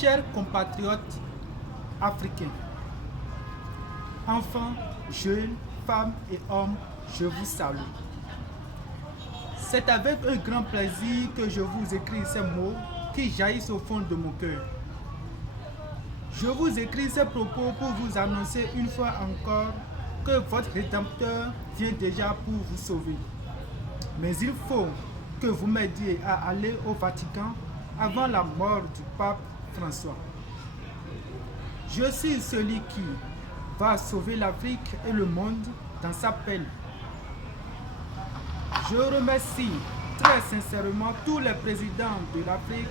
Chers compatriotes africains, enfants, jeunes, femmes et hommes, je vous salue. C'est avec un grand plaisir que je vous écris ces mots qui jaillissent au fond de mon cœur. Je vous écris ces propos pour vous annoncer une fois encore que votre Rédempteur vient déjà pour vous sauver. Mais il faut que vous m'aidiez à aller au Vatican avant la mort du pape François. Je suis celui qui va sauver l'Afrique et le monde dans sa peine. Je remercie très sincèrement tous les présidents de l'Afrique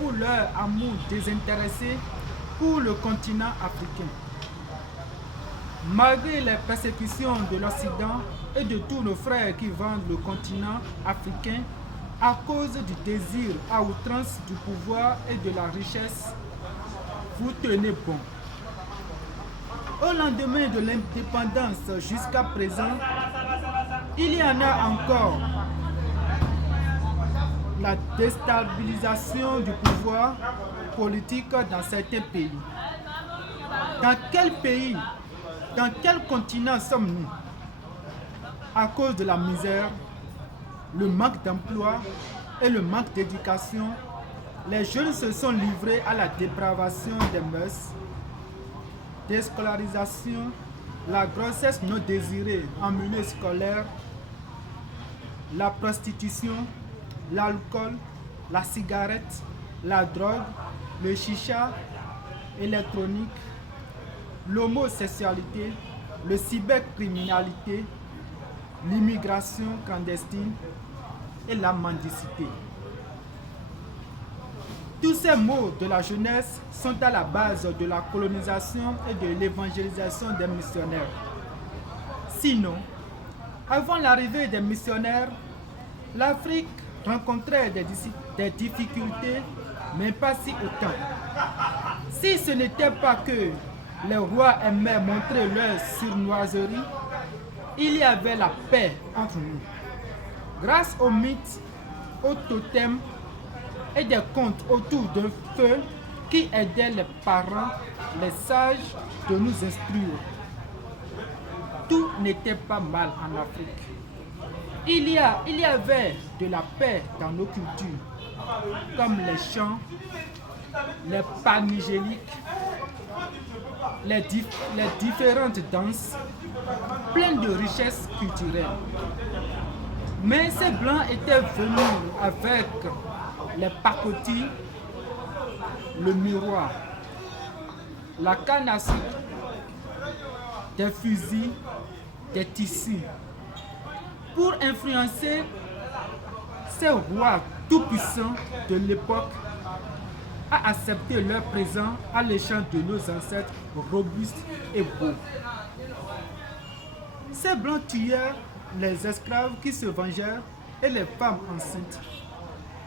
pour leur amour désintéressé pour le continent africain. Malgré les persécutions de l'Occident et de tous nos frères qui vendent le continent africain à cause du désir à outrance du pouvoir et de la richesse, vous tenez bon. Au lendemain de l'indépendance jusqu'à présent, il y en a encore. La déstabilisation du pouvoir politique dans certains pays. Dans quel continent sommes-nous? À cause de la misère, le manque d'emploi et le manque d'éducation, les jeunes se sont livrés à la dépravation des mœurs, déscolarisation, la grossesse non désirée en milieu scolaire, la prostitution, l'alcool, la cigarette, la drogue, le chicha électronique, l'homosexualité, le cybercriminalité, l'immigration clandestine et la mendicité. Tous ces maux de la jeunesse sont à la base de la colonisation et de l'évangélisation des missionnaires. Sinon, avant l'arrivée des missionnaires, l'Afrique rencontrait des difficultés, mais pas si autant. Si ce n'était pas que les rois aimaient montrer leur surnoiserie, il y avait la paix entre nous. Grâce aux mythes, aux totems et des contes autour d'un feu qui aidaient les parents, les sages, de nous instruire. Tout n'était pas mal en Afrique. Il y avait de la paix dans nos cultures, comme les chants, les panigéliques, les différentes danses, pleines de richesses culturelles. Mais ces blancs étaient venus avec les pacotis, le miroir, la canne à sucre, des fusils, des tissus, pour influencer ces rois tout-puissants de l'époque à accepter leur présent à l'échange de nos ancêtres robustes et beaux. Ces blancs tuèrent les esclaves qui se vengèrent et les femmes enceintes.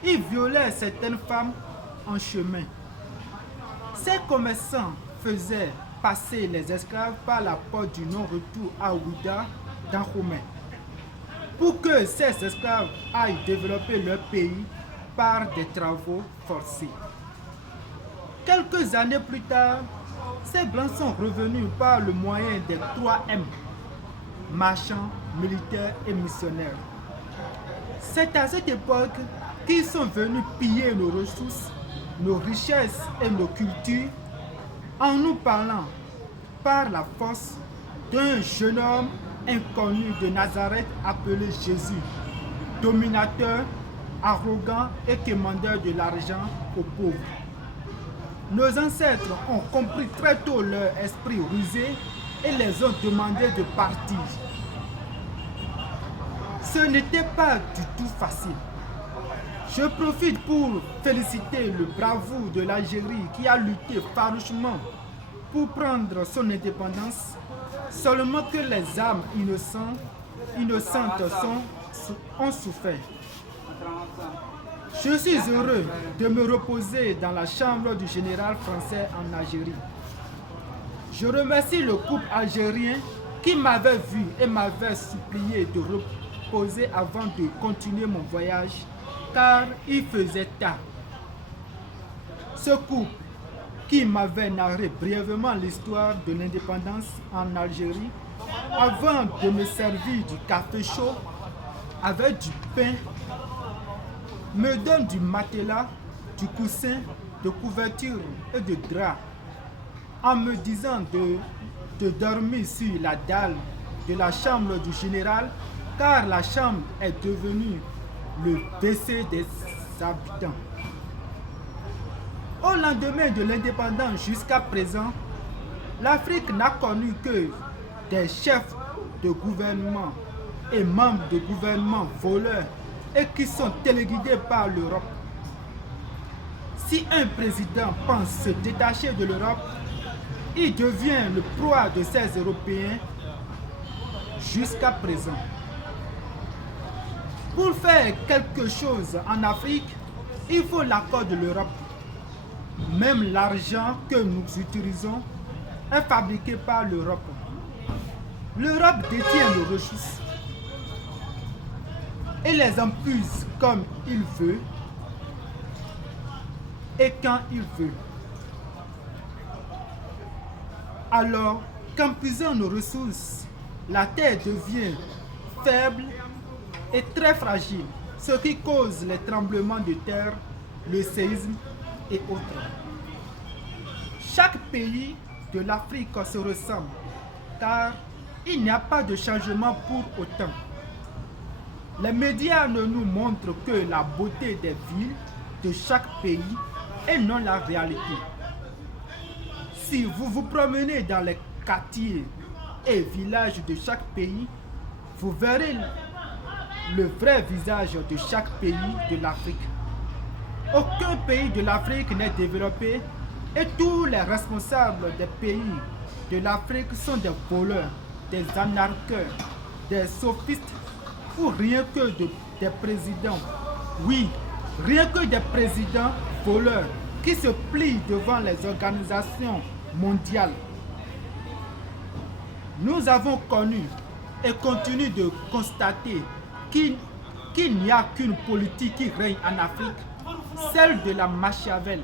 Ils violaient certaines femmes en chemin. Ces commerçants faisaient passer les esclaves par la porte du non-retour à Ouida, dans Romais, pour que ces esclaves aillent développer leur pays par des travaux forcés. Quelques années plus tard, ces blancs sont revenus par le moyen des 3M, marchands, militaires et missionnaires. C'est à cette époque qu'ils sont venus piller nos ressources, nos richesses et nos cultures en nous parlant par la force d'un jeune homme inconnu de Nazareth appelé Jésus, dominateur, arrogant et quémandeur de l'argent aux pauvres. Nos ancêtres ont compris très tôt leur esprit rusé et les ont demandé de partir. Ce n'était pas du tout facile. Je profite pour féliciter le bravoure de l'Algérie qui a lutté farouchement pour prendre son indépendance, seulement que les âmes innocentes ont souffert. Je suis heureux de me reposer dans la chambre du général français en Algérie. Je remercie le couple algérien qui m'avait vu et m'avait supplié de reposer avant de continuer mon voyage, car il faisait tard. Ce couple qui m'avait narré brièvement l'histoire de l'indépendance en Algérie, avant de me servir du café chaud avec du pain, me donne du matelas, du coussin, de couverture et de drap, en me disant de dormir sur la dalle de la chambre du général, car la chambre est devenue le WC des habitants. Au lendemain de l'indépendance jusqu'à présent, l'Afrique n'a connu que des chefs de gouvernement et membres de gouvernement voleurs et qui sont téléguidés par l'Europe. Si un président pense se détacher de l'Europe, il devient le proie de ces Européens jusqu'à présent. Pour faire quelque chose en Afrique, il faut l'accord de l'Europe. Même l'argent que nous utilisons est fabriqué par l'Europe. L'Europe détient nos ressources et les empuse comme il veut et quand il veut. Alors qu'en puisant nos ressources, la terre devient faible et très fragile, ce qui cause les tremblements de terre, le séisme et autres. Chaque pays de l'Afrique se ressemble, car il n'y a pas de changement pour autant. Les médias ne nous montrent que la beauté des villes de chaque pays et non la réalité. Si vous vous promenez dans les quartiers et villages de chaque pays, vous verrez le vrai visage de chaque pays de l'Afrique. Aucun pays de l'Afrique n'est développé et tous les responsables des pays de l'Afrique sont des voleurs, des anarcheurs, des sophistes ou rien que des présidents. Oui, rien que des présidents voleurs qui se plient devant les organisations mondiales. Nous avons connu et continuons de constater qu'il n'y a qu'une politique qui règne en Afrique, celle de la Machiavel.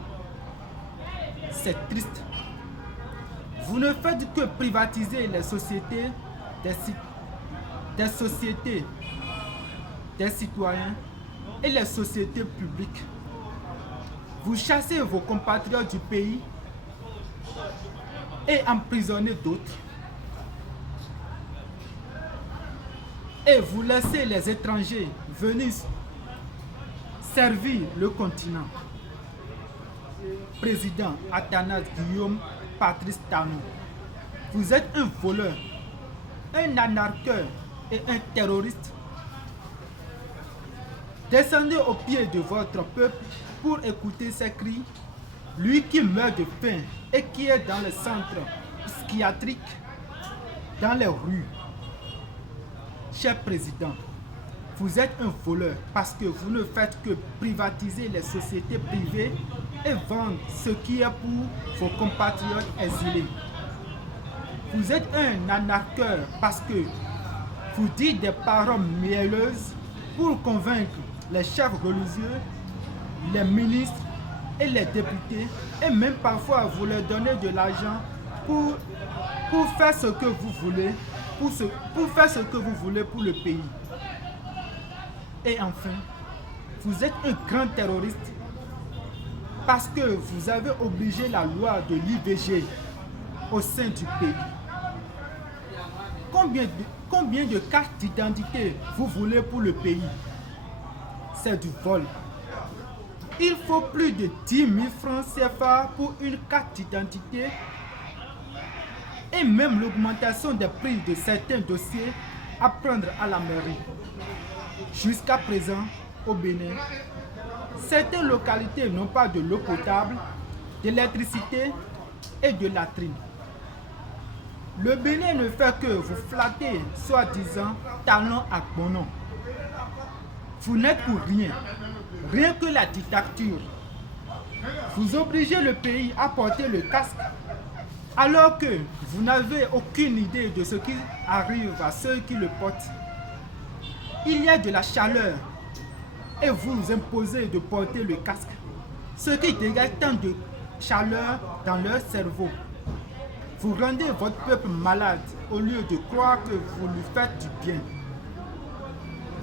C'est triste. Vous ne faites que privatiser les sociétés, des sociétés, des citoyens et les sociétés publiques. Vous chassez vos compatriotes du pays et emprisonnez d'autres. Et vous laissez les étrangers venir servir le continent. Président Athanase Guillaume Patrice Talon, vous êtes un voleur, un anarcheur et un terroriste. Descendez au pied de votre peuple pour écouter ses cris, lui qui meurt de faim et qui est dans le centre psychiatrique, dans les rues. Cher président, vous êtes un voleur parce que vous ne faites que privatiser les sociétés privées et vendre ce qui est pour vos compatriotes exilés. Vous êtes un anarcheur parce que vous dites des paroles mielleuses pour convaincre les chefs religieux, les ministres et les députés, et même parfois vous leur donnez de l'argent pour faire ce que vous voulez, pour faire ce que vous voulez pour le pays. Et enfin, vous êtes un grand terroriste parce que vous avez obligé la loi de l'IVG au sein du pays. Combien de cartes d'identité vous voulez pour le pays? C'est du vol. Il faut plus de 10 000 francs CFA pour une carte d'identité et même l'augmentation des prix de certains dossiers à prendre à la mairie. Jusqu'à présent, au Bénin, certaines localités n'ont pas de l'eau potable, d'électricité et de latrines. Le Bénin ne fait que vous flatter, soi-disant, talent à bon nom. Vous n'êtes pour rien, rien que la dictature. Vous obligez le pays à porter le casque, alors que vous n'avez aucune idée de ce qui arrive à ceux qui le portent. Il y a de la chaleur et vous imposez de porter le casque, ce qui dégage chaleur dans leur cerveau. Vous rendez votre peuple malade au lieu de croire que vous lui faites du bien.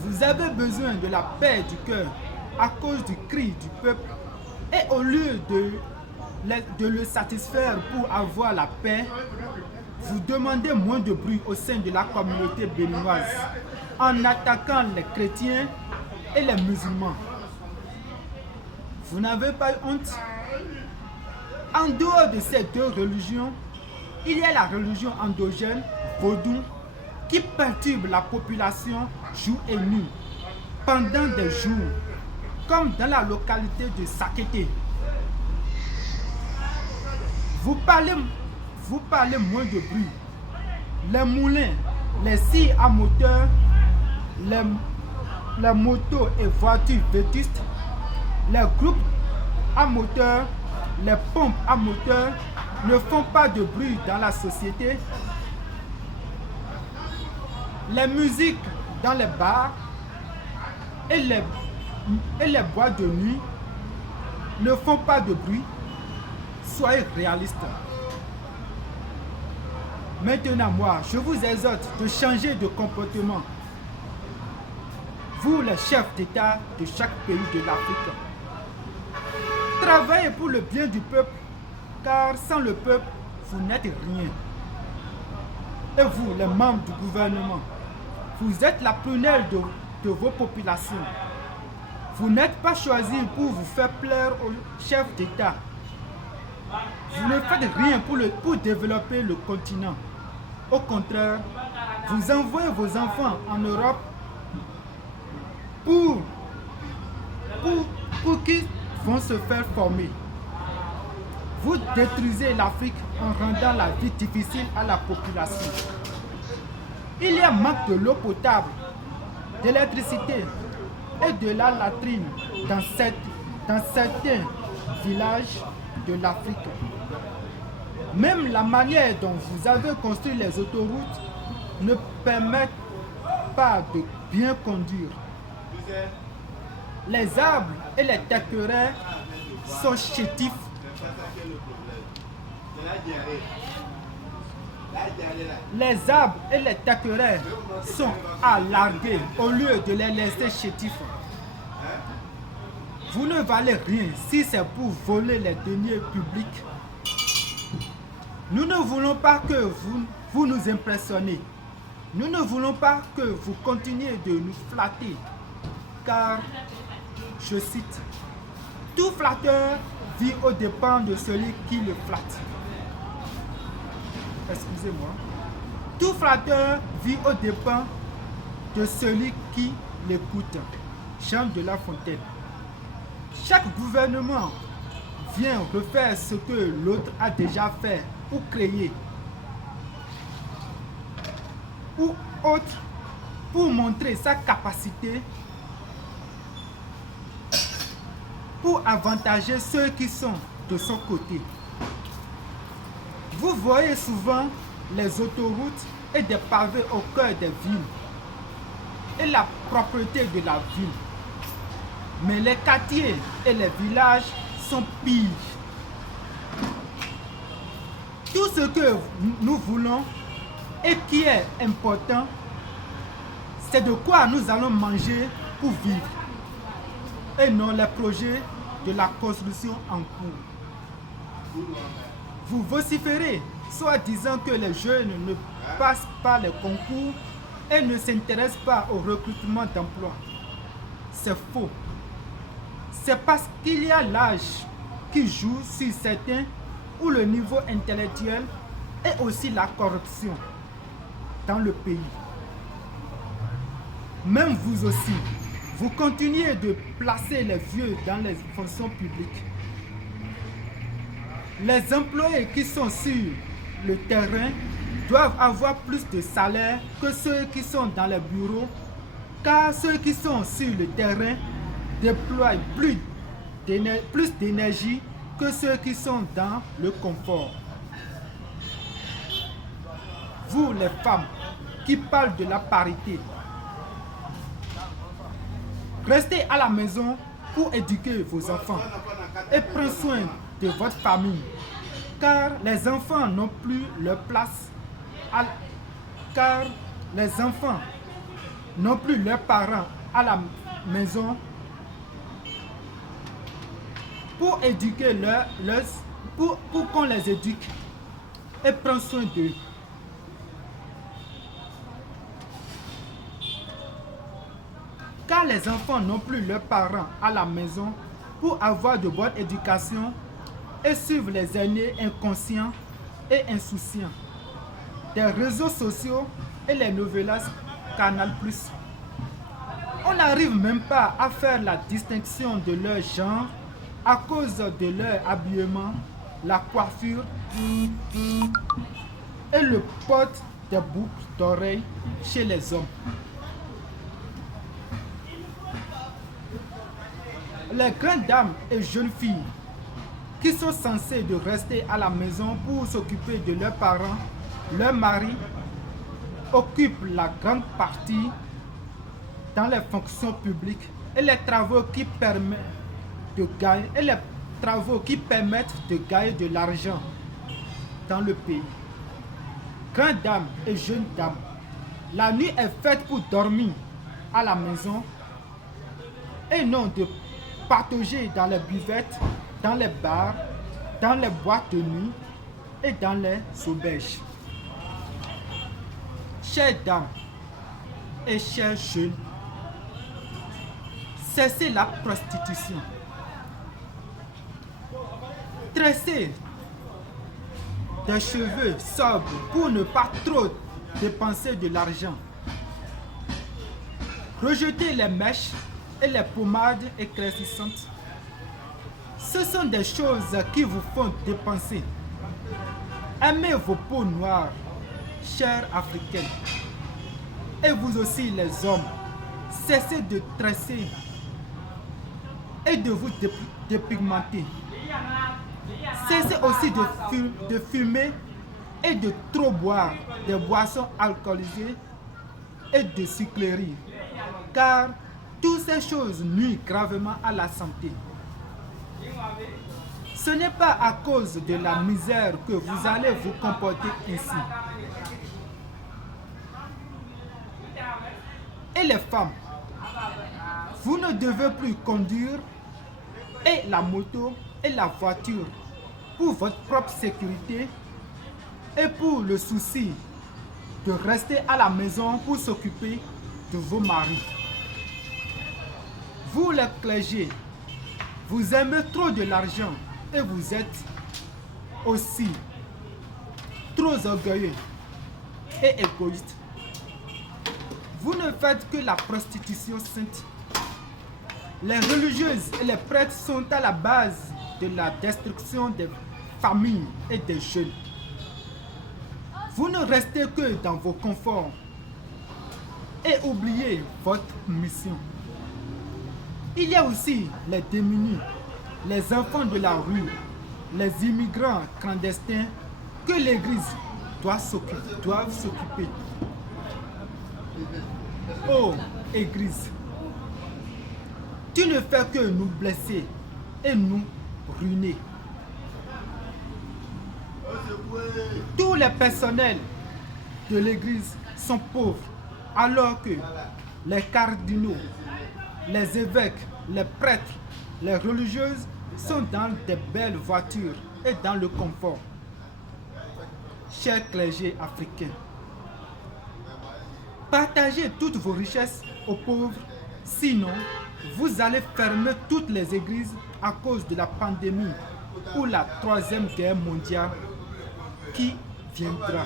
Vous avez besoin de la paix du cœur à cause du cri du peuple et au lieu de le satisfaire pour avoir la paix, vous demandez moins de bruit au sein de la communauté béninoise en attaquant les chrétiens et les musulmans. Vous n'avez pas honte? En dehors de ces deux religions, il y a la religion endogène, vaudou, qui perturbe la population jour et nuit, pendant des jours, comme dans la localité de Sakété. Vous parlez moins de bruit. Les moulins, les scies à moteur, les motos et voitures vétustes, les groupes à moteur, les pompes à moteur ne font pas de bruit dans la société. Les musiques dans les bars et les boîtes de nuit ne font pas de bruit. Soyez réalistes. Maintenant, moi, je vous exhorte de changer de comportement. Vous, les chefs d'État de chaque pays de l'Afrique, travaillez pour le bien du peuple, car sans le peuple, vous n'êtes rien. Et vous, les membres du gouvernement, vous êtes la prunelle de vos populations. Vous n'êtes pas choisis pour vous faire plaire aux chefs d'État. Vous ne faites rien pour développer le continent. Au contraire, vous envoyez vos enfants en Europe pour qu'ils vont se faire former. Vous détruisez l'Afrique en rendant la vie difficile à la population. Il y a manque de l'eau potable, d'électricité et de la latrine dans certains villages de l'Afrique. Même la manière dont vous avez construit les autoroutes ne permet pas de bien conduire. Les arbres et les terres sont chétifs. Les arbres et les terres sont à larguer au lieu de les laisser chétifs. Vous ne valez rien si c'est pour voler les deniers publics. Nous ne voulons pas que vous nous impressionnez. Nous ne voulons pas que vous continuiez de nous flatter. Car, je cite, « Tout flatteur vit aux dépens de celui qui le flatte. » Excusez-moi. « Tout flatteur vit aux dépens de celui qui l'écoute. » Jean de La Fontaine. Chaque gouvernement vient refaire ce que l'autre a déjà fait ou créé, ou autre, pour montrer sa capacité, pour avantager ceux qui sont de son côté. Vous voyez souvent les autoroutes et des pavés au cœur des villes et la propreté de la ville. Mais les quartiers et les villages sont pires. Tout ce que nous voulons et qui est important, c'est de quoi nous allons manger pour vivre et non les projets de la construction en cours. Vous vociférez, soit disant que les jeunes ne passent pas les concours et ne s'intéressent pas au recrutement d'emplois. C'est faux. C'est parce qu'il y a l'âge qui joue sur certains ou le niveau intellectuel et aussi la corruption dans le pays. Même vous aussi, vous continuez de placer les vieux dans les fonctions publiques. Les employés qui sont sur le terrain doivent avoir plus de salaire que ceux qui sont dans les bureaux, car ceux qui sont sur le terrain déploient plus d'énergie que ceux qui sont dans le confort. Vous, les femmes, qui parlent de la parité, restez à la maison pour éduquer vos enfants et de votre famille, car les enfants n'ont plus leur place, car les enfants n'ont plus leurs parents à la maison pour éduquer pour qu'on les éduque et prenne soin d'eux. Car les enfants n'ont plus leurs parents à la maison pour avoir de bonne éducation et suivre les aînés inconscients et insouciants des réseaux sociaux et les novelas Canal+. On n'arrive même pas à faire la distinction de leur genre à cause de leur habillement, la coiffure et le port des boucles d'oreilles chez les hommes. Les grandes dames et jeunes filles qui sont censées de rester à la maison pour s'occuper de leurs parents, leurs maris, occupent la grande partie dans les fonctions publiques et les travaux qui permettent de gagner de l'argent dans le pays. Grandes dames et jeunes dames, la nuit est faite pour dormir à la maison et non de patauger dans les buvettes, dans les bars, dans les boîtes de nuit et dans les auberges. Chères dames et chers jeunes, cessez la prostitution. Tressez des cheveux sobres pour ne pas trop dépenser de l'argent. Rejetez les mèches et les pommades éclaircissantes. Ce sont des choses qui vous font dépenser. Aimez vos peaux noires, chères africaines. Et vous aussi les hommes, cessez de tresser et de vous dépigmenter. Cessez aussi de fumer et de trop boire des boissons alcoolisées et de sucreries, car toutes ces choses nuisent gravement à la santé. Ce n'est pas à cause de la misère que vous allez vous comporter ainsi. Et les femmes, vous ne devez plus conduire et la moto et la voiture pour votre propre sécurité et pour le souci de rester à la maison pour s'occuper de vos maris. Vous les clergés, vous aimez trop de l'argent et vous êtes aussi trop orgueilleux et égoïste. Vous ne faites que la prostitution sainte. Les religieuses et les prêtres sont à la base de la destruction des familles et des jeunes. Vous ne restez que dans vos conforts et oubliez votre mission. Il y a aussi les démunis, les enfants de la rue, les immigrants clandestins que l'Église doit s'occuper. Oh, Église, tu ne fais que nous blesser et nous ruiner. Tous les personnels de l'Église sont pauvres, alors que les cardinaux, les évêques, les prêtres, les religieuses sont dans des belles voitures et dans le confort. Chers clergés africains, partagez toutes vos richesses aux pauvres, sinon vous allez fermer toutes les églises à cause de la pandémie ou la troisième guerre mondiale qui viendra.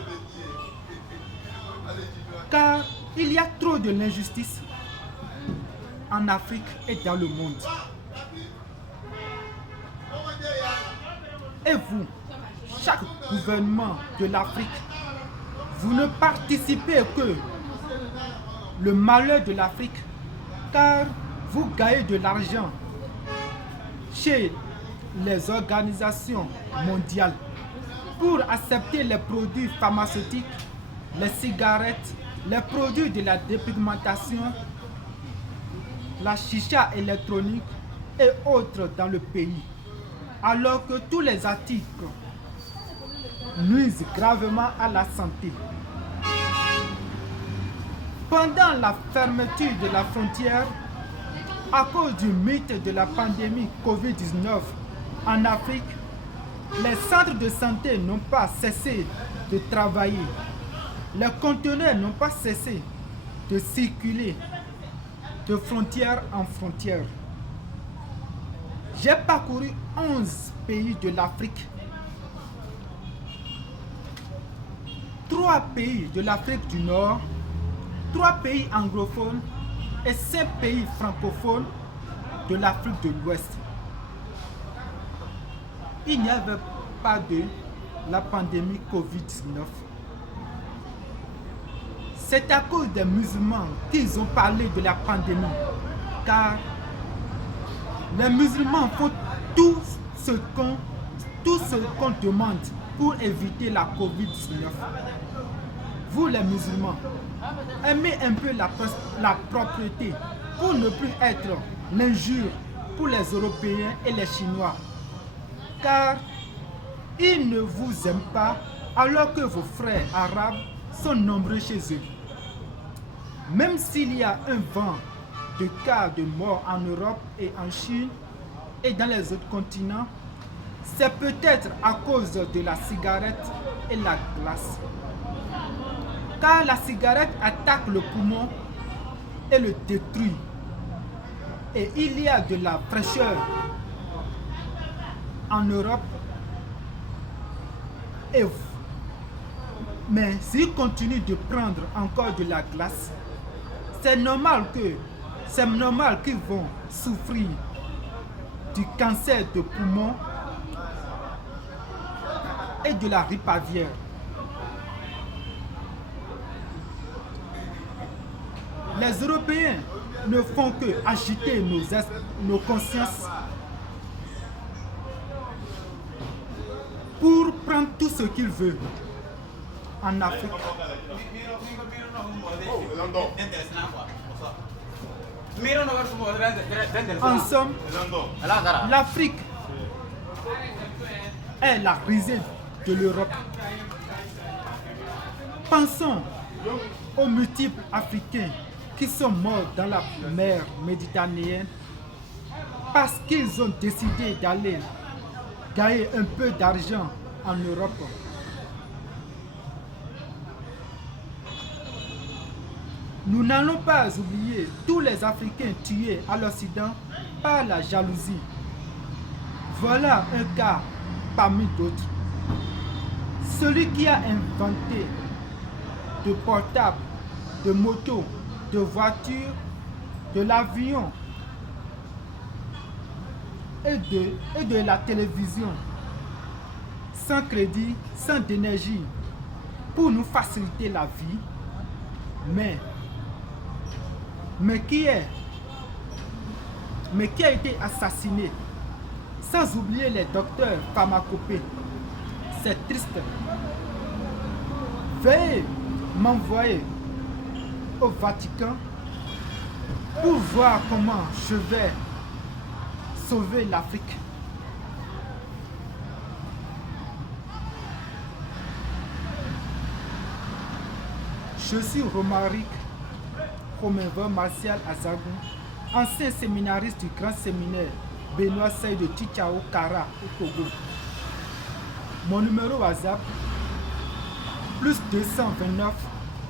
Car il y a trop de l'injustice en Afrique et dans le monde. Et vous, chaque gouvernement de l'Afrique, vous ne participez que le malheur de l'Afrique, car vous gagnez de l'argent chez les organisations mondiales pour accepter les produits pharmaceutiques, les cigarettes, les produits de la dépigmentation, la chicha électronique et autres dans le pays, alors que tous les articles nuisent gravement à la santé. Pendant la fermeture de la frontière, à cause du mythe de la pandémie Covid-19 en Afrique, les centres de santé n'ont pas cessé de travailler. Les conteneurs n'ont pas cessé de circuler de frontière en frontière. J'ai parcouru 11 pays de l'Afrique, 3 pays de l'Afrique du Nord, 3 pays anglophones et 5 pays francophones de l'Afrique de l'Ouest. Il n'y avait pas de la pandémie Covid-19. C'est à cause des musulmans qu'ils ont parlé de la pandémie, car les musulmans font tout ce qu'on demande pour éviter la Covid-19. Vous les musulmans, aimez un peu la propreté pour ne plus être l'injure pour les Européens et les Chinois, car ils ne vous aiment pas alors que vos frères arabes sont nombreux chez eux. Même s'il y a un vent de cas de mort en Europe et en Chine et dans les autres continents, c'est peut-être à cause de la cigarette et la glace. Car la cigarette attaque le poumon et le détruit. Et il y a de la fraîcheur en Europe. Mais s'ils continuent de prendre encore de la glace, c'est normal qu'ils vont souffrir du cancer de poumon et de la grippe aviaire. Les Européens ne font que agiter nos consciences pour prendre tout ce qu'ils veulent en Afrique. En somme, l'Afrique est la risée de l'Europe. Pensons aux multiples Africains qui sont morts dans la mer Méditerranéenne parce qu'ils ont décidé d'aller gagner un peu d'argent en Europe. Nous n'allons pas oublier tous les Africains tués à l'Occident par la jalousie. Voilà un cas parmi d'autres. Celui qui a inventé de portables, de motos, de voitures, de l'avion et de la télévision, sans crédit, sans énergie, pour nous faciliter la vie, mais qui a été assassiné, sans oublier les docteurs pharmacopées. C'est triste. Veuillez m'envoyer au Vatican pour voir comment je vais sauver l'Afrique. Je suis Romaric Romain Martial Azagou, ancien séminariste du grand séminaire Benoît Sey de Tchitchao Kara au Togo. Mon numéro WhatsApp plus 229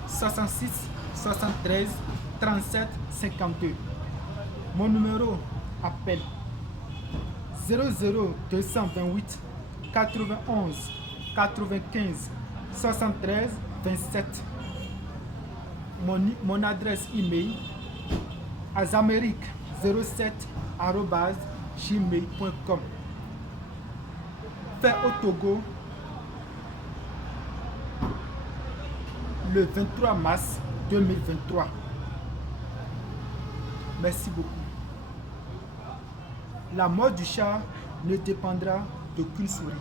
66 73 37 52. Mon numéro appel 00 228 91 95 73 27. Mon adresse email azamerique07@gmail.com. Fait au Togo le 23 mars 2023. Merci beaucoup. La mort du chat ne dépendra d'aucune souris.